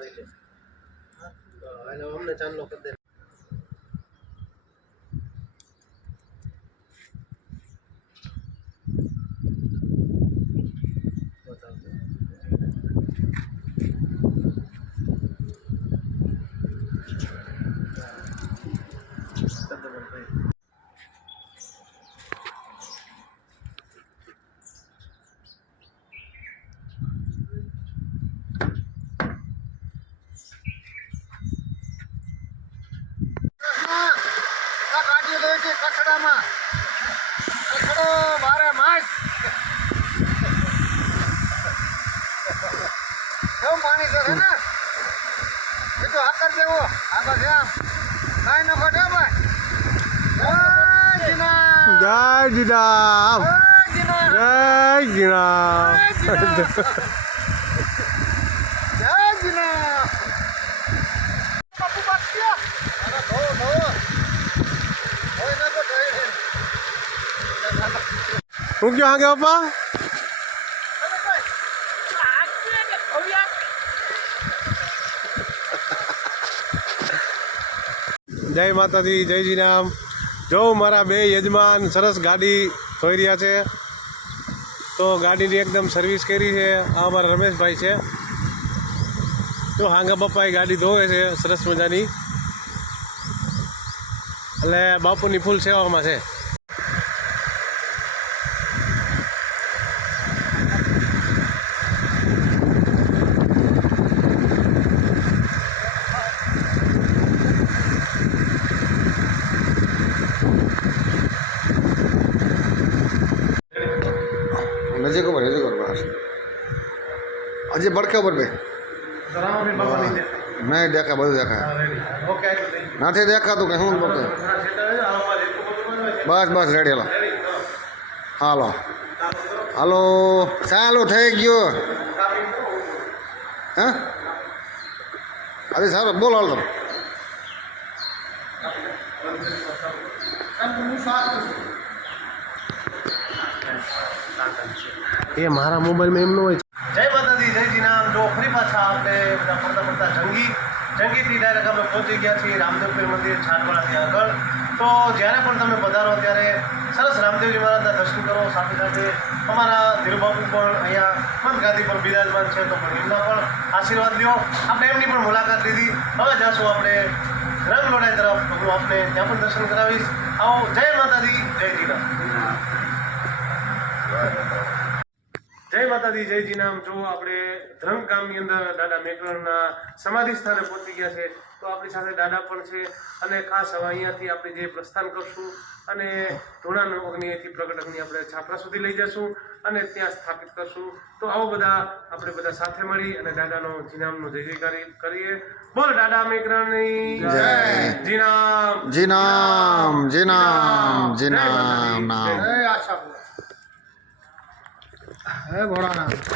કેટલા રહી લે એટલે અમને ચાંદલો કરી દે બતાવજો. કરી દો મને ભાઈ. આ ગાડીઓ તો કચડામાં કચડો બારે માસ. કેવું પાણી છે ને? એ તો હાકર જેવો. આગળ છે આમ. કાંઈ ન ખોટે ભાઈ. જય જીનામ. જય જીરામ જય જીનામ. જય જીરામ જય જીનામ. બાપુ બાસ્યા. અરે ધો, ધો. હોય ને તો ધોઈ દે. હું કયો હાગે પપ્પા જય માતાજી, જય જીરામ જો મારા બે યજમાન સરસ ગાડી ધોઈ રહ્યા છે, તો ગાડીની એકદમ સર્વિસ કરી છે. આ અમારા રમેશભાઈ છે. તો હાંગા પપ્પાએ ગાડી ધોવે છે, સરસ મજાની. એટલે બાપુની ફૂલ સેવામાં છે. નજીક ઉપર નજીક ઉપર બસ હજી પડકે ઉપર બે ધરામાં બી બાપા નહીં દેખાય. નહીં દેખાય બધું દેખાય હા, ready. ઓકે, આટલું થઈ ગયું. નથી દેખાતું કે શું પડકે ઘણા સેટર હોય ને, આમાં જેટલું બધું હોય ને, બસ બસ રેડી હાલો ready. ચલો. હાલો હાલો ચાલુ થઈ ગયો હે અરે સારું બોલો હાલો તમે એ મારા મોબાઈલમાં એમ ન હોય. જય માતાજી જય નામ જો ફરી પાછા આપણે બધા ફરતા ફરતા જંગી જંગીથી ડાયરેક્ટ આપણે પહોંચી ગયા છીએ રામદેવપીર મંદિર છાટવાડાથી આગળ. તો જ્યારે પણ તમે પધારો ત્યારે સરસ રામદેવજી મહારાજના દર્શન કરો. સાથે સાથે અમારા ધીરુબાબુ પણ અહીંયા મંદ ગાદી પર બિરાજમાન છે તો પણ એમના પણ આશીર્વાદ લ્યો. આપણે એમની પણ મુલાકાત લીધી. હવે જાશું આપણે રંગ લોડાઈ તરફ. હું આપને ત્યાં પણ દર્શન કરાવીશ. આવો જય માતાજી જય જીનામ જય માતાજી જય નામ જો આપણે ધ્રંગ ગામની અંદર દાદા મેકરણના સમાધિ સ્થાને પહોંચી ગયા છે તો આપણી સાથે દાદા પણ છે. અને ખાસ હવે અહીંયાથી આપણે જે પ્રસ્થાન કરશું અને ધોળાનો અગ્નિ અહીંથી પ્રગટ અગ્નિ આપણે છાપરા સુધી લઈ જશું અને ત્યાં સ્થાપિત કરશું. તો આવો બધા આપણે બધા સાથે મળી અને દાદાનો જીનામનો જય જયકારી કરીએ. બોલ દાદા મેકરણની જય. જીનામ. જી નામ જીનામ નામ જી જય જય. હે ભોળાનાથ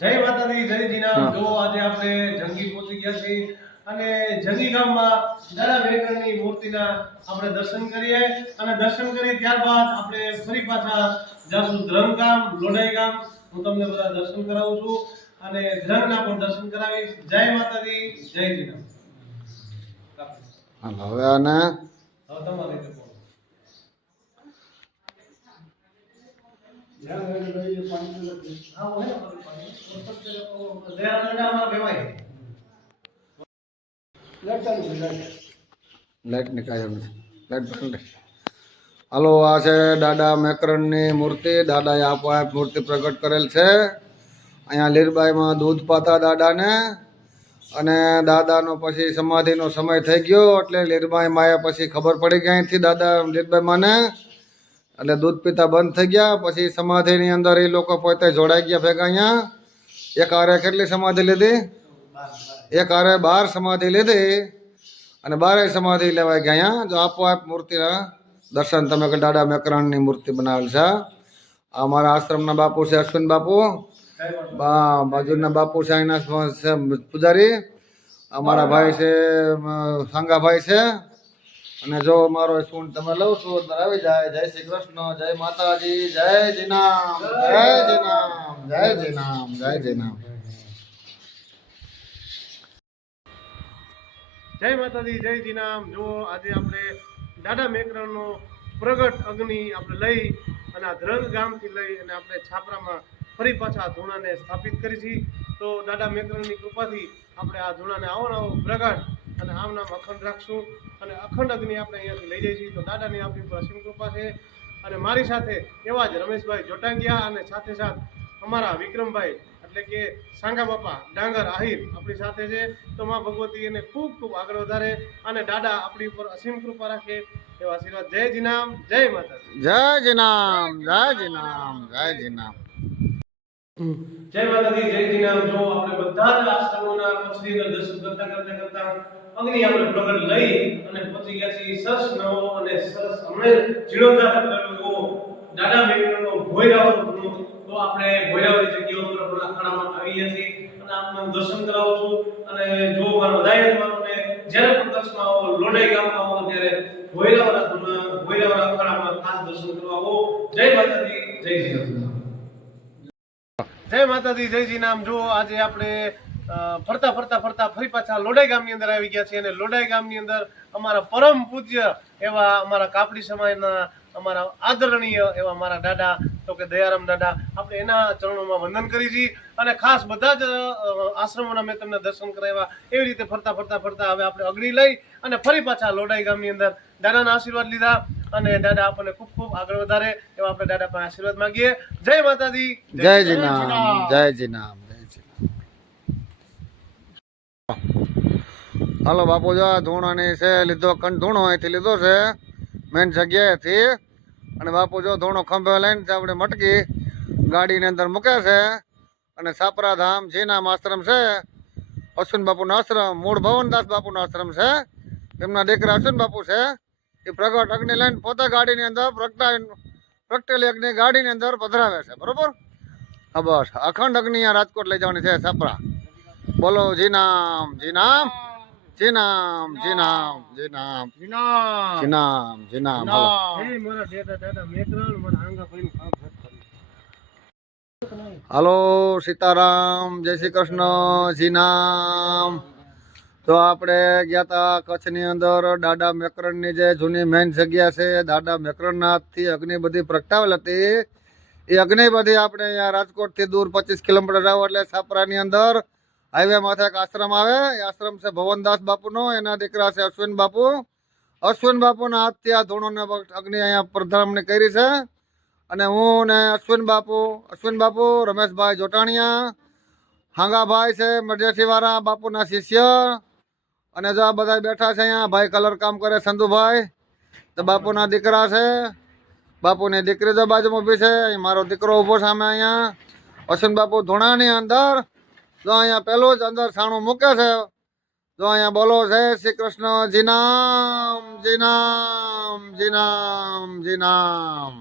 જય માતાજી જય જીનામ જો આજે આપણે જંગી પહોંચી ગયા છીએ અને જંગી ગામમાં દાદા વેકરની મૂર્તિના આપણે દર્શન કરીએ અને દર્શન કરી ત્યારબાદ આપણે ફરી પાછા જાશું ધ્રંગ ગામ લોઢાઈ ગામ. હું તમને બધા દર્શન કરાવું છું અને ધ્રંગના પણ દર્શન કરાવીશ. જય માતાજી જય જીના હવે આને હવે તમારી રીતે પાણી હા, હોય ને પાણી. દયા દંડામાં કહેવાય. લાઈટની કાંઈ જરૂર નથી બંધ હાલો આ છે દાદા મેકરણની મૂર્તિ. દાદાએ આપોઆપ મૂર્તિ પ્રગટ કરેલ છે. અહીંયા લીરબાઈમાં દૂધ પાતા દાદાને. અને દાદાનો પછી સમાધિનો સમય થઈ ગયો એટલે લીરબાઈ માએ પછી ખબર પડી ગઈ અહીંથી દાદા લીરબાઈ માને. એટલે દૂધ પીતા બંધ થઈ ગયા. પછી સમાધિની અંદર એ લોકો પોતે જોડાઈ ગયા ભેગા અહીંયા. એક આરે કેટલી સમાધિ લીધી? એક હારે બાર સમાધિ લીધી અને બારે સમાધિ લેવાય ગયા અહીંયા. જો આપોઆપ મૂર્તિના દર્શન તમે કે દાદા મેકરાણની મૂર્તિ બનાવેલ છે. અમારા આશ્રમના બાપુ છે અશ્વિન બાપુ. બાજુના બાપુ છે અહીંના પૂજારી. અમારા ભાઈ છે સાંગાભાઈ છે. અને જો મારો શું તમે લવ છો, અંદર આવી જાય. જય શ્રી કૃષ્ણ, જય માતાજી, જય જીનામ જય જીનામ જય જીનામ જય જીનામ જય માતાજી, જય જીનામ જો આજે આપણે દાદા મેકરણનો પ્રગટ અગ્નિ આપણે લઈ અને આ ધ્રંગ ગામથી લઈ અને આપણે છાપરામાં ફરી પાછા ધૂણાને સ્થાપિત કરી છે તો દાદા મેકરણની કૃપાથી આપણે આ ધૂણાને આવો આવો પ્રગટ અને આમ નામ અખંડ રાખશું અને અખંડ અગ્નિ આપણે અહીંયાથી લઈ જઈએ છીએ. તો દાદાની આપણી ઉપર કૃપા છે અને મારી સાથે એવા જ રમેશભાઈ જોટાંગિયા અને સાથે સાથ અમારા વિક્રમભાઈ એટલે કે સાંગા બાપા ડાંગર આહિર આપણી સાથે છે. તો માં ભગવતી એને ખૂબ ખૂબ આગળ વધારે અને દાદા આપણી ઉપર અસીમ કૃપા રાખે. એવા આશીર્વાદ. જય જીનામ જય માતાજી. જય જીનામ જય જીનામ જય જીનામ. જય માતાજી જય જીનામ. જો આપણે બધા જ આશ્રમોના કચ્છની અંદર દર્શન કરતા કરતા કરતા અગ્નિ આપણે પ્રગટ લઈ અને પહોંચી ગયા છીએ સરસ નવો અને સરસ અમને જીર્ણોદ્ધાર કરેલો દાદા મેઘનો ભોયરાવર તો આપણે ભોયરાવાળી જગ્યા ઉપર પણ અખાડામાં આવી છીએ અને આપને દર્શન કરાવું છું. અને જો મારા બધા યજમાનોને જ્યારે પણ કચ્છમાં આવો લોડાઈ ગામમાં આવો, ત્યારે ભોયરાવાળા ધુના ભોયરાવાળા અખાડામાં ખાસ દર્શન કરવા આવો. જય માતાજી, જય શ્રી જય માતાજી, જય નામ જો આજે આપણે ફરતા ફરતા ફરતા ફરી પાછા લોડાઈ ગામની અંદર આવી ગયા છીએ અને લોડાઈ ગામની અંદર અમારા પરમ પૂજ્ય એવા અમારા કાપડી સમાજના અમારા આદરણીય એવા મારા દાદા તો કે દયારામ દાદા આપણે એના ચરણોમાં વંદન કરી છીએ અને ખાસ બધા જ આશ્રમોના મેં તમને દર્શન કરાવ્યા. એવી રીતે ફરતા ફરતા ફરતા હવે આપણે અગડી લઈ અને ફરી પાછા લોડાઈ ગામની અંદર દાદાના આશીર્વાદ લીધા અને દાદા આપણને ખૂબ ખૂબ આગળ વધારે એવા આપણે દાદા પાસે આશીર્વાદ માંગીએ. જય માતાજી. જય જય જીનામ જય જીનામ હાલો બાપુ જો ધૂણો ધૂણાની છે લીધો કંઠ ધૂણો અહીંથી લીધો છે. મેન જગ્યાએથી અને બાપુ જો ધોણો ખંભે લઈને આપણે મટકી ગાડીની અંદર મૂકે છે અને સાપરા ધામ જીનામ આશ્રમ છે, અશ્વિન બાપુનો આશ્રમ, મૂળ ભવનદાસ બાપુનો આશ્રમ છે એમના દીકરા અશ્વિન બાપુ છે, એ પ્રગટ અગ્નિ લઈને પોતે ગાડીની અંદર પ્રગટાવી પ્રગટેલી અગ્નિ ગાડીની અંદર પધરાવે છે. બરોબર? હા, બસ. અખંડ અગ્નિ રાજકોટ લઈ જવાની છે સાપરા. બોલો, જી નામ જી નામ. જી નામ જી નામ જી નામ જી નામ જી નામ હાલો નામ હાલો સીતારામ જય શ્રી કૃષ્ણ જી નામ તો આપણે ગયા હતા કચ્છની અંદર દાદા મેકરણની જે જૂની મેઇન જગ્યા છે દાદા મેકરણનાથથી અગ્નિ બધી પ્રગટાવેલ હતી. એ અગ્નિ બધી આપણે અહીંયા રાજકોટથી દૂર પચીસ કિલોમીટર જાવ એટલે છાપરાની અંદર હાઈવે માથે એક આશ્રમ આવે. એ આશ્રમ છે ભવનદાસ બાપુનો, એના દીકરા છે અશ્વિન બાપુ. અશ્વિન બાપુના હાથથી આ ધૂણોને અગ્નિ અહીંયા પ્રધારમણી કરી છે. અને હું ને અશ્વિન બાપુ અશ્વિન બાપુ, રમેશભાઈ જોટાણીયા, હાંગાભાઈ છે મરજેઠીવાળા બાપુના શિષ્ય. અને જો આ બધા બેઠા છે અહીંયા, ભાઈ કલર કામ કરે સંધુભાઈ. તો બાપુના દીકરા છે. બાપુની દીકરી તો બાજુમાં ઊભી છે. અહીં મારો દીકરો ઊભો સામે અહીંયા. અશ્વિન બાપુ ધૂણાની અંદર. જો અહીંયા પેલો જ અંદર સાણું મૂકે છે. જો અહીંયા બોલો છે શ્રી કૃષ્ણ જી નામ જી નામ.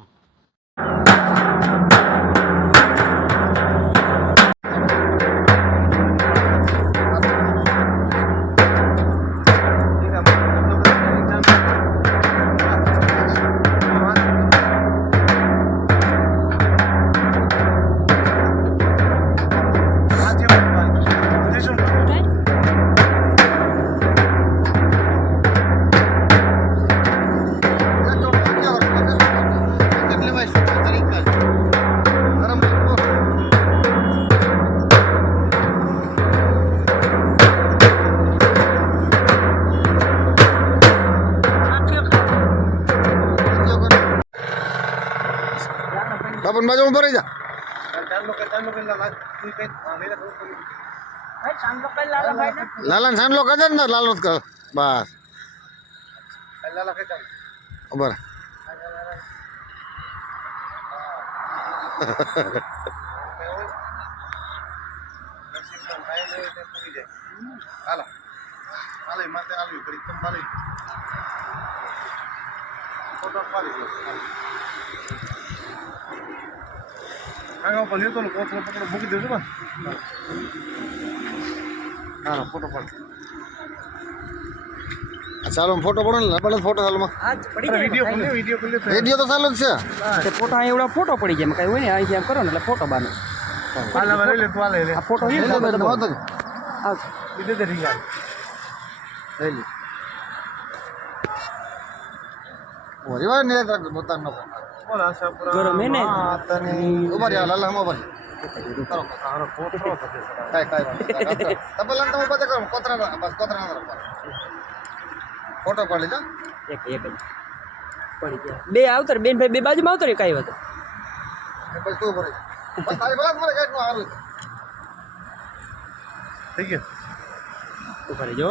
નામ બાજુ ભરી જા. લાલા ને સાંડલો કરજે ને લાલો જ કર. બસ. બરાબર હાલો હાલે માથે આવ્યું કરી તમે ફોટો પાડી દો આગળ ઉપર લેતો ને કોથળો પકડો મૂકી દેજો ને હાલો ફોટો પાડી. ચાલો ફોટો પડો ને પેલો ફોટો ચાલો વીડિયો તો. ચાલુ જ છે. ફોટો અહીં એવડા ફોટો પડી ગયા કઈ હોય ને અહીં કરો ને એટલે ફોટો બાનો. ફોટો લઈ લો પોતાનો ગરમ હે ને? માતની ઊભા રહ્યા લાલા હમ ઊભા ફોટો પાડી દો એક એક જ પડી ગયા બે આવતર બેન ભાઈ બે બાજુમાં આવતર કઈ વાત પછી તું? ભરે તારી ભલા મારે કાંઈક સારું થઈ ગયું ઊભા રહેજો.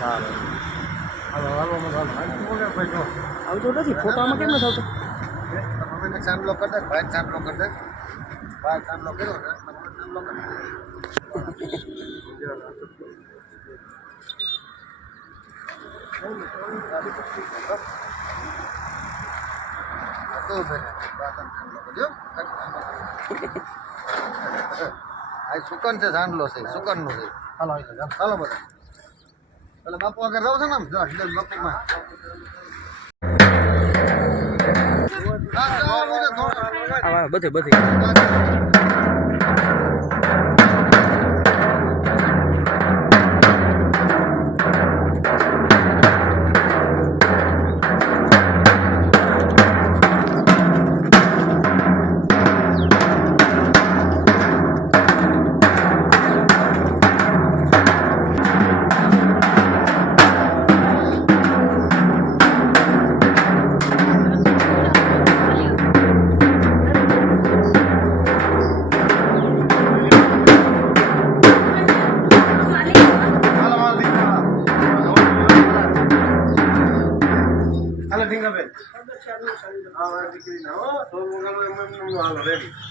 હાલો હાલો હાલો હાલો હાલો બોલે ભાઈ જો આવતો નથી ફોટામાં કેમ નથી આવતો મમ્મીને સાંભળો કરી દે ભાઈ સાંભળો કરી દે ભાઈ સાંભળો કર્યો ને સાંભળો કરી દે તો ભાઈ બાતન સાંભળો કરજો આ સુકન છે સાંડલો છે સુકનનું છે હાલો આવી જાઓ ચાલો બધા એટલે બાપુ આગળ રહો છો ને બાપુમાં બધા બધે.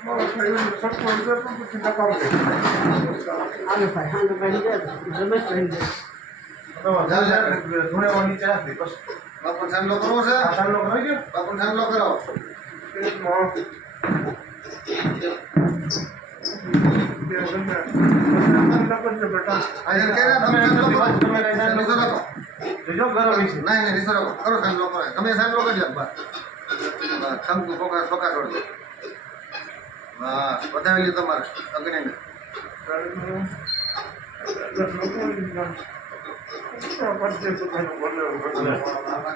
બાપુ સીતારામ સીતારામ હાલો બાપુ બે ગયેલા આવો હમણાં નવાય ચાલો ધૂળેવા નીચે રાખી બસ બાપુ સાંભળો કરવો છે આ સાંડલો કરી ગયો બાપુ સાંભળો કરો આજે કે તમે સાંભળો કરો તમે કઈ સાંડલો રીસો છે બસ બતાવી લીધું તમારે. અગ્નિને.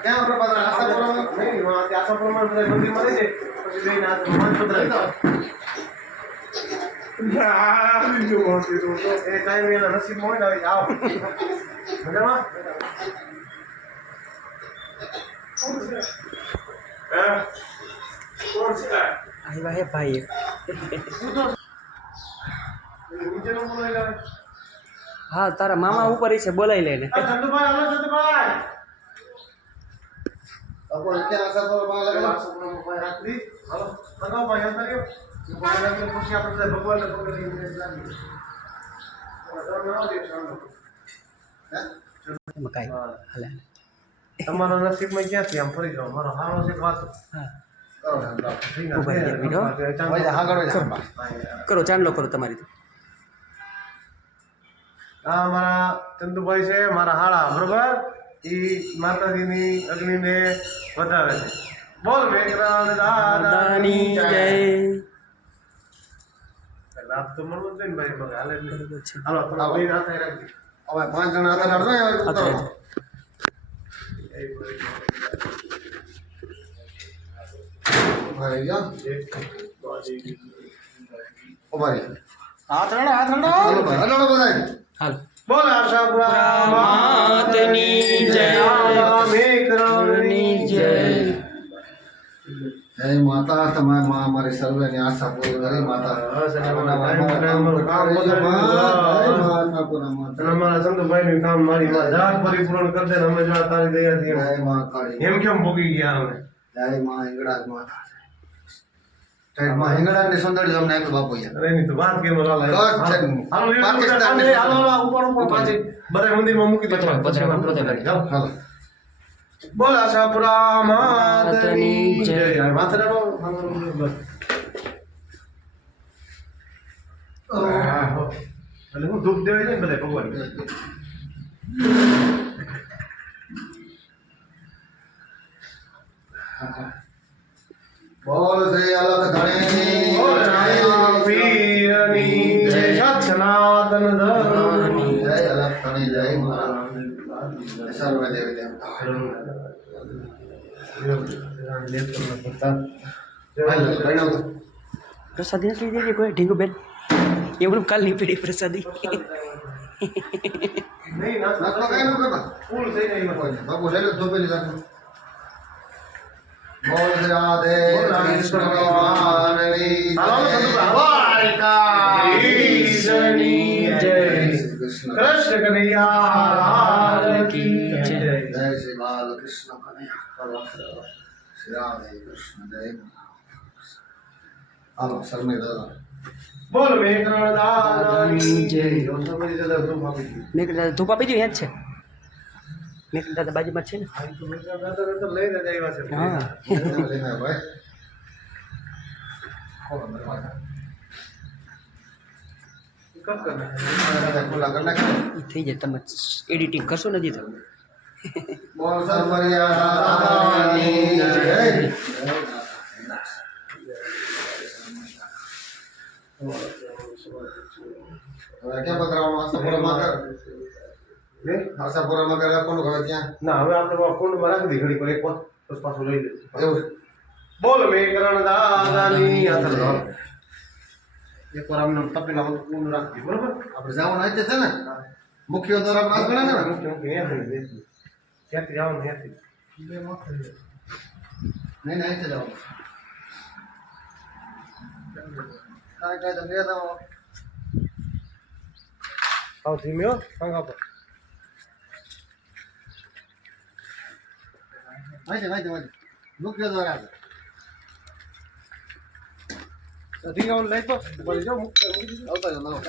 ક્યાં આપણે પાછા આશા નહીં આ આશા પ્રમાણે બધા મંદિરમાં જાય પછી જઈને આ પધરાય એ કાંઈ એના નસીબમાં હોય ને આવી આવો. મજામાં? આવ્યા હે ભાઈ હા તારા મામા ઉપર છે બોલાવી લઈને તમારો નસીબમાં ક્યાંથી આમ ફરી જાવ મારો હારો છે વાત. હા. કરો ચાંદલો કરો તમારી આ મારા ચંદુભાઈ છે મારા હાળા બરોબર? એ માતાજીની અગ્નિને વધારે છે. બોલ દાદાની જય. રાત તો મળવું જ જોઈએ ને ભાઈ મગર હાલે તમે. બે હાથે રાખજો. હવે પાંચ જણા હતા હાથે રાખજો. રહી. હાથ રડો હાથ રડો હાલો ભાઈ, બધાય. હાલ બોલ આશાપુરા માતની જય. મેઘરાણી જય. જય માતા તમે માં અમારી સર્વેની આશા પૂરી કરી માતા સંતભાઈ નું કામ મારી માં જરાક પરિપૂર્ણ કરી દે અમે જો તારી દયા થી. એમ કેમ ભોગી ગયા અમે જય માં હિંગળાજ માતા જય માં હિંગળાજની સુંદરી તમને આપ્યું બાપુ. એની તો વાત કેમ. પાકિસ્તાન ઉપર ઉપર પાછી બધા મંદિરમાં મૂકી દો. હાલો. બોલ આશાપુરા માતની જય. માથે રાખો. એટલે હું ધૂપ દેવાય છે બધા ભગવાન બોલ શ્રી અલગ ધણીની બોલ પીરની જય સનાતન ધર્મની જય અલગ ધણી જય માતા સર્વ દેવી દેવતા. પ્રસાદી નથી લીધી કોઈ? ઢીંગુ બેન એવું કાલ નહીં પીડી પ્રસાદી. નહીં નાસ્તો કાંઈ ન કરતા? ફૂલ થઈ જાય બાપુ લઈ લો ધોપેલી રાખો. બોલ રાધે કૃષ્ણ જય. જય. શ્રી કૃષ્ણ કૃષ્ણ કનૈયા કી જય જય શ્રી બાલકૃષ્ણ કનૈયા શ્રી રાધે કૃષ્ણ જય હાલો શરમી દાદા બોલ જય. સમજી દાદા ધૂપ આપી દીધી. ધૂપ આપી દઉં યાદ છે મેં કીધું દાદા બાજુમાં છે ને? હા થઈ જાય. તમે એડિટિંગ કરશો નથી તમે. ક્યાં પધરાવવાનું? આશાપુરામાં કર. હે? આશાપુરામાં કરે કોનું કરે ત્યાં? ના હવે આપણે રાખી દઈએ ઘડી પર એક વાર પછી પાછું લઈ લઈશું એવું? બોલ મેઘરણ દાદાની હાથર ધર. એક વાર આમને તપેલા કુંડ રાખી દઈએ, બરોબર? આપણે જવાનું અહીં જ છે ને? મુખ્ય દ્વારા પાસ ગણે ને? મુખ્ય મુખ્ય અહીંયાથી બેસી. ક્યાંથી જવાનું ત્યાંથી નહીં નહીં જ જવાનું. કાંઈ કાંઈ તો ગયા તા આવ ધીમે હો પર માહિતી માહિતી માહિતી મુખ્ય દ્વારા છે. અધિકાውን લઈ તો બળી જાઓ દીધું. આવતા મારો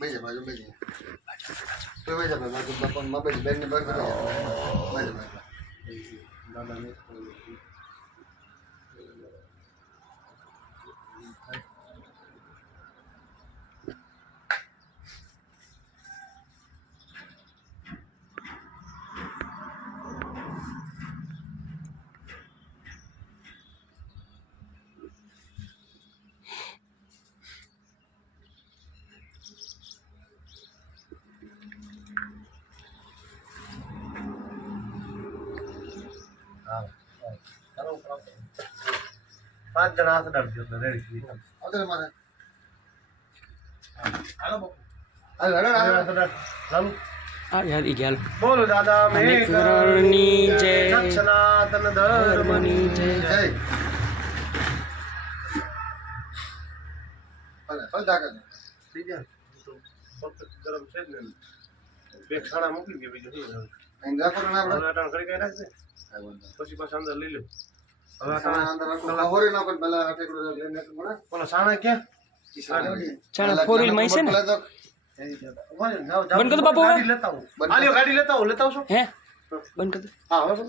બેજા બાજુ બેજા તો બેજા બાજુ બાપા માં બેજા બેનની બાજુ બેજા બાજુ બાજુ પાંચ જણા હાથ ડાળજો એટલે રેડી આવતો મારે હાલો બાપુ. હાલો હાલો હાલો. ઈ ગયા. બોલો દાદા મેઘરણની જય. સનાતન ધર્મની ધર્મની જય. જય. ભલે ભલે તાકાત તો perfect ગરમ છે ને. બે ખાણા મૂકી દે બીજું શું. પછી પાછા અંદર લઈ લો. બંધ કરી બાપુ ગાડી લેતા હું લેતા આવશો? હે? બંધ કરી હા હવે.